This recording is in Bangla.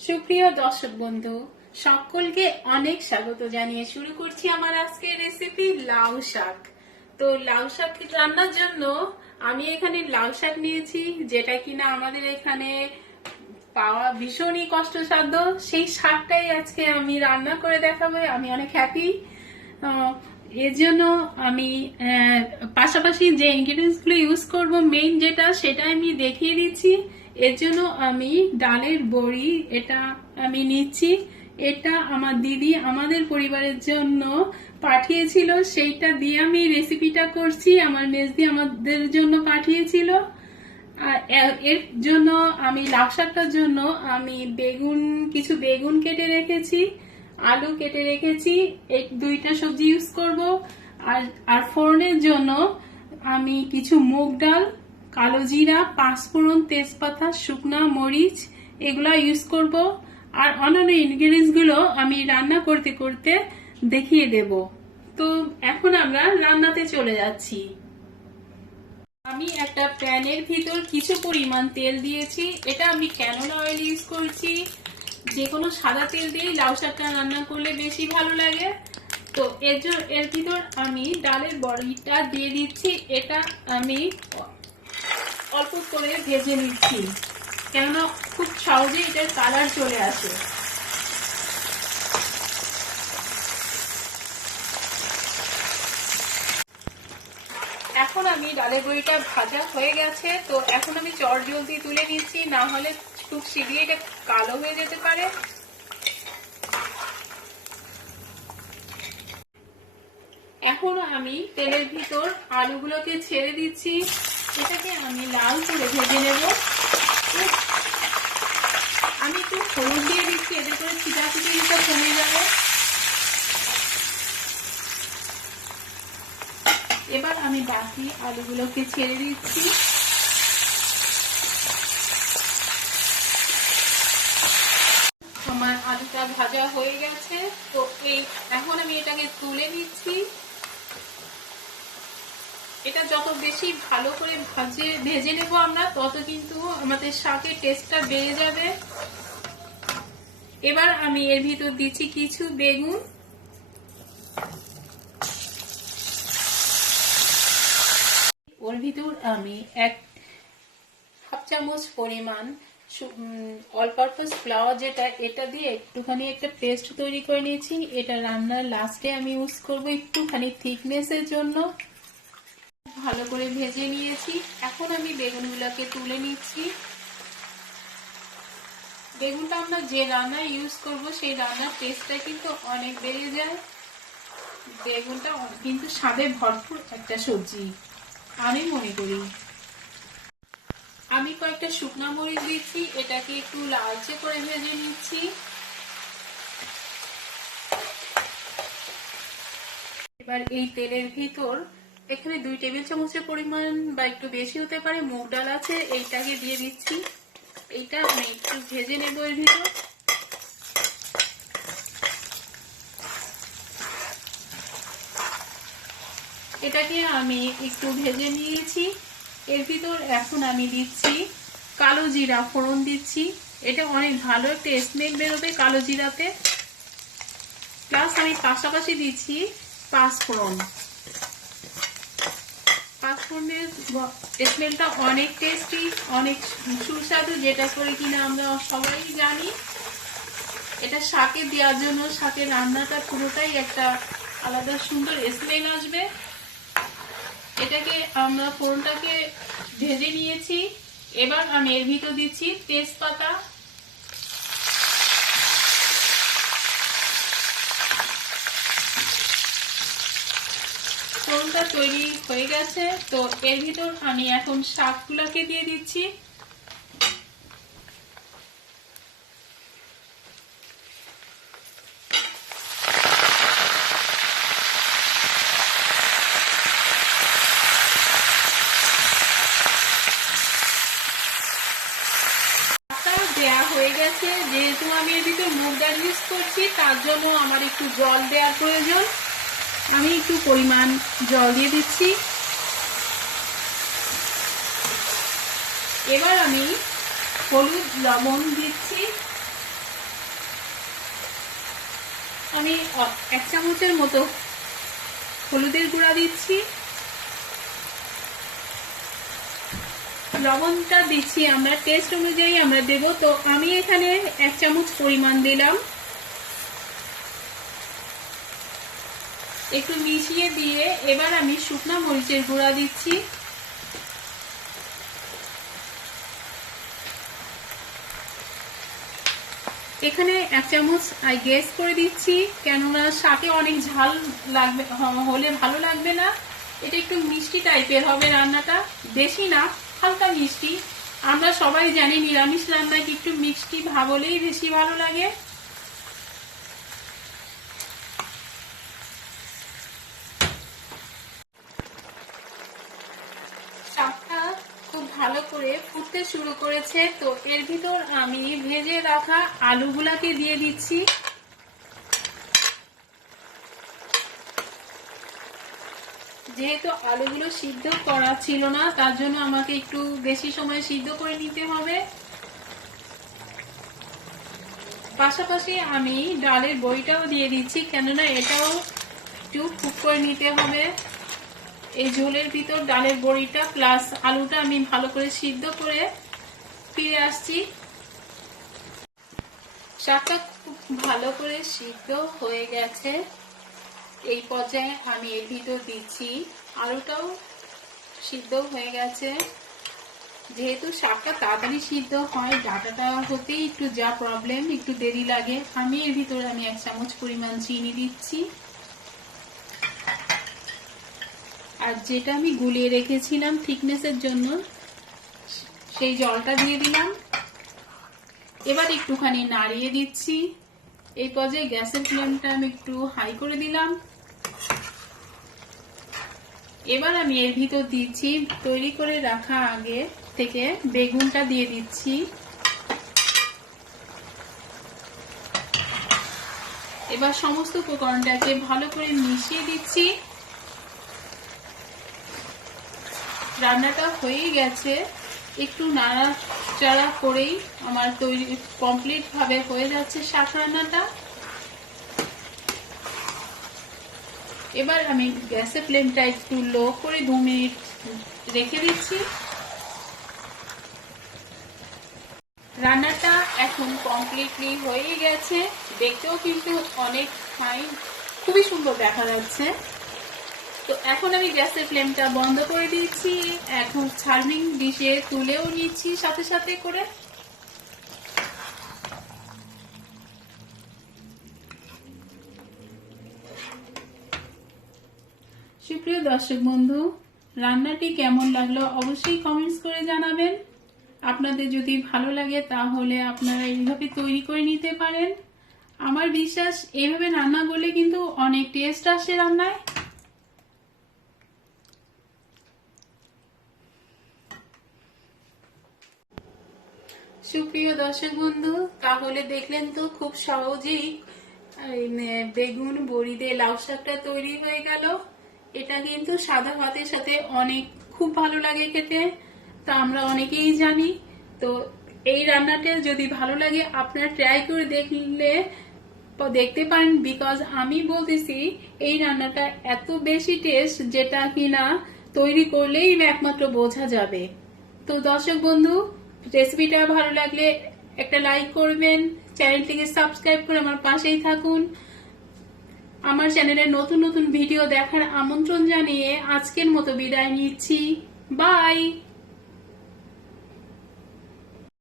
সুপ্রিয় দর্শক বন্ধু সকলকে অনেক স্বাগত জানিয়ে শুরু করছি আমার আজকের রেসিপি লাউ শাক। তো লাউ শাক রান্নার জন্য আমি এখানে লাউ শাক নিয়েছি, যেটা কিনা আমাদের এখানে পাওয়া ভীষণই কষ্টসাধ্য। সেই শাকটাই আজকে আমি রান্না করে দেখাবো। আমি অনেক হ্যাপি। এর জন্য আমি পাশাপাশি যে ইনগ্রিডিয়েন্টস গুলো ইউজ করব, মেইন যেটা সেটা আমি দেখিয়ে দিচ্ছি। এর জন্য আমি ডালের বড়ি এটা আমি নিচ্ছি। এটা আমার দিদি আমাদের পরিবারের জন্য পাঠিয়েছিল, সেইটা দিয়ে আমি রেসিপিটা করছি। আমার মেজদি আমাদের জন্য পাঠিয়েছিল। এর জন্য আমি লাউ শাকটার জন্য আমি কিছু বেগুন কেটে রেখেছি, আলু কেটে রেখেছি। এই দুইটা সবজি ইউজ করব। আর ফোড়নের জন্য আমি কিছু মুগ ডাল, কালো জিরা, পাঁচফোড়ন, তেজপাতা, শুকনা মরিচ এগুলা ইউজ করব। আর অন্যান্য ইনগ্রিডিয়েন্টস গুলো আমি রান্না করতে করতে দেখিয়ে দেব। তো এখন আমরা রান্নাতে চলে যাচ্ছি। আমি একটা প্যানের ভিতর কিছু পরিমাণ তেল দিয়েছি। এটা আমি ক্যানোলা অয়েল ইউজ করছি। যে কোনো সাদা তেল দিয়ে লাউ শাকটা রান্না করলে বেশি ভালো লাগে। তো এর ভিতর আমি ডালের বড়িটা দিয়ে দিচ্ছি। এটা আমি অল্প করে ভেজে নিচ্ছি, কেননা খুব সহজে এটার কালার চলে আসে। এখন আমি ডালের বড়িটা ভাজা হয়ে গেছে। তো এখন আমি চট জলদি তুলে নিচ্ছি, না হলে খুব শীঘ্রই এটা কালো হয়ে যেতে পারে। এখন আমি তেলের ভিতর আলুগুলোকে ছেড়ে দিচ্ছি। এটাকে আমি লাল করে ভেজে নেব। আমি একটু হলুদ দিয়ে দিচ্ছি, এতে করে ছিটাছিটিটা কমে যাবে। এবার আমি বাকি আলুগুলোকে ছেড়ে দিচ্ছি। আমার আলুটা ভাজা হয়ে গেছে। তো এখন আমি এটাকে তুলে নিচ্ছি। এটা যত বেশি ভালো করে ভেজে নেব আমরা, তত কিন্তু আমাদের শাকের টেস্টটা বেড়ে যাবে। এবার আমি এর ভিতর দিচ্ছি কিছু বেগুন। ওর ভিতর আমি হাফ চামচ পরিমাণ অল পারপাস ফ্লাওয়ার, এটা দিয়ে একটুখানি একটা পেস্ট তৈরি করে নিয়েছি। এটা রান্নার লাস্টে আমি ইউজ করব একটুখানি থিকনেসের জন্য। ভালো করে ভেজে নিয়েছি। এখন আমি বেগুনগুলোকে তুলে নিচ্ছি। বেগুনটা আমরা যে রান্না ইউজ করব সেই রান্নার টেস্টটা কিন্তু অনেক বেড়ে যায়। বেগুনটা কিন্তু স্বাদে ভরপুর একটা সবজি আমি মনে করি। আমি কয়েকটা শুকনা মরিচ দিচ্ছি, এটাকে একটু লালচে করে ভেজে নিচ্ছি। এবার এই তেলের ভিতর এখানে 2 টেবিল চামচের পরিমাণ বা একটু বেশি হতে পারে মুগ ডাল আছে, এইটাকে দিয়ে দিচ্ছি। এইটা আমি একটু ভেজে নেব এর ভিতর। এটাকে আমি একটু ভেজে নিয়েছি। এর ভিতর এখন আমি দিচ্ছি কালো জিরা ফোড়ন দিচ্ছি। এটা অনেক ভালো একটা স্মেল বেরোবে কালো জিরাতে। প্লাস আমি পাশাপাশি দিচ্ছি পাঁচফোড়ন। পাঁচফোড়নের স্মেলটা অনেক টেস্টি, অনেক সুস্বাদু, যেটা করে কিনা আমরা সবাই জানি। এটা শাকে দেওয়ার জন্য শাকের রান্নাটা পুরোটাই একটা আলাদা সুন্দর স্মেল আসবে। এটাকে আমরা ফোড়নটাকে ভেজে নিয়েছি। এবার আমি এর ভিতর দিচ্ছি তেজপাতা। ফোড়নটা তৈরি হয়ে গেছে। তো এর ভিতর আমি এখন শাকগুলোকে দিয়ে দিচ্ছি। দেয়া হয়ে গেছে। যেহেতু আমি এর ভিতর মুগ ডাল ইউজ করছি, তার জন্য আমার একটু জল দেওয়ার প্রয়োজন। আমি একটু পরিমাণ জল দিয়ে দিচ্ছি। এবার আমি হলুদ লবণ দিচ্ছি। আমি 1 চামচের মতো হলুদের গুঁড়া দিচ্ছি, লবণটা দিচ্ছি আমরা টেস্ট অনুযায়ী আমরা দেব। তো আমি এখানে 1 চামচ পরিমাণ দিলাম, একটু মিশিয়ে দিয়ে এবার আমি শুকনো মরিচের গুঁড়া দিচ্ছি, এখানে 1 চামচ গ্যাস করে দিচ্ছি, কেননা শাকে অনেক ঝাল লাগবে হলে ভালো লাগবে না। এটা একটু মিষ্টি টাইপের হবে রান্নাটা, বেশি না, হালকা মিষ্টি। আমরা সবাই জানি নিরামিষ রান্নায় একটু মিষ্টি ভাব হলেই বেশি ভালো লাগে। শাকটা খুব ভালো করে ফুটতে শুরু করেছে, তো এর ভিতর আমি ভেজে রাখা আলুগুলাকে দিয়ে দিচ্ছি। যেহেতু আলুগুলো সিদ্ধ করা ছিল না, তার জন্য আমাকে একটু বেশি সময় সিদ্ধ করে নিতে হবে। পাশাপাশি আমি ডালের বড়িটাও দিয়ে দিচ্ছি, কেননা এটাও একটু কুক করে নিতে হবে। এই ঝোলের ভিতর ডালের বড়িটা প্লাস আলুটা আমি ভালো করে সিদ্ধ করে ফিরে আসছি। শাকটা খুব ভালো করে সিদ্ধ হয়ে গেছে, এই পর্যায়ে আমি এর ভিতর দিচ্ছি আলুটাও সিদ্ধ হয়ে গেছে। যেহেতু শাকটা তাড়াতাড়ি সিদ্ধ হয়, ডাটাটা হতেই একটু যা প্রবলেম, একটু দেরি লাগে। আমি এর ভিতরে 1 চামচ পরিমাণ চিনি দিচ্ছি, আর যেটা আমি গুলিয়ে রেখেছিলাম থিকনেসের জন্য সেই জলটা দিয়ে দিলাম। এবার একটুখানি নাড়িয়ে দিচ্ছি। এই পর্যায়ে গ্যাসের ফ্লেমটা আমি একটু হাই করে দিলাম। এবার আমি এর ভিতর দিচ্ছি তৈরি করে রাখা আগে থেকে বেগুনটা দিয়ে দিচ্ছি। এবার সমস্ত উপকরণটাকে ভালো করে মিশিয়ে দিচ্ছি। রান্নাটা হয়ে গেছে, একটু নাড়াচাড়া করেই আমার তৈরি কমপ্লিট ভাবে হয়ে যাচ্ছে শাক রান্নাটা। এবার আমি গ্যাসের ফ্লেমটা একটু লো করে 2 মিনিট রেখে দিচ্ছি। রান্নাটা এখন কমপ্লিটলি হয়ে গেছে, দেখতেও কিন্তু অনেক ফাইন, খুবই সুন্দর দেখা যাচ্ছে। তো এখন আমি গ্যাসের ফ্লেমটা বন্ধ করে দিচ্ছি, এখন সার্ভিং ডিশে তুলেও নিচ্ছি সাথে সাথে করে। সুপ্রিয় দর্শক বন্ধু, রান্নাটি কেমন লাগলো অবশ্যই কমেন্টস করে জানাবেন। আপনাদের যদি ভালো লাগে তাহলে আপনারা এইভাবে তৈরি করে নিতে পারেন। আমার বিশ্বাস এইভাবে রান্না করলে কিন্তু অনেক টেস্ট আসে রান্নায়। সুপ্রিয় দর্শক বন্ধু, তাহলে দেখলেন তো খুব সহজেই বেগুন বড়ি দিয়ে লাউ শাকটা তৈরি হয়ে গেল। এটা কিন্তু সাদা ভাতের সাথে অনেক খুব ভালো লাগে খেতে, তা আমরা অনেকেই জানি। তো এই রান্নাটা যদি ভালো লাগে আপনারা ট্রাই করে দেখতে পারেন, বিকজ আমি বলতেছি এই রান্নাটা এত বেশি টেস্ট যেটা কিনা তৈরি করলেই একমাত্র বোঝা যাবে। তো দর্শক বন্ধু, রেসিপিটা ভালো লাগলে একটা লাইক করবেন, চ্যানেলটিকে সাবস্ক্রাইব করে আমার পাশেই থাকুন। আমার চ্যানেলে নতুন নতুন ভিডিও দেখার আমন্ত্রণ জানিয়ে আজকের মতো বিদায় নিচ্ছি। বাই।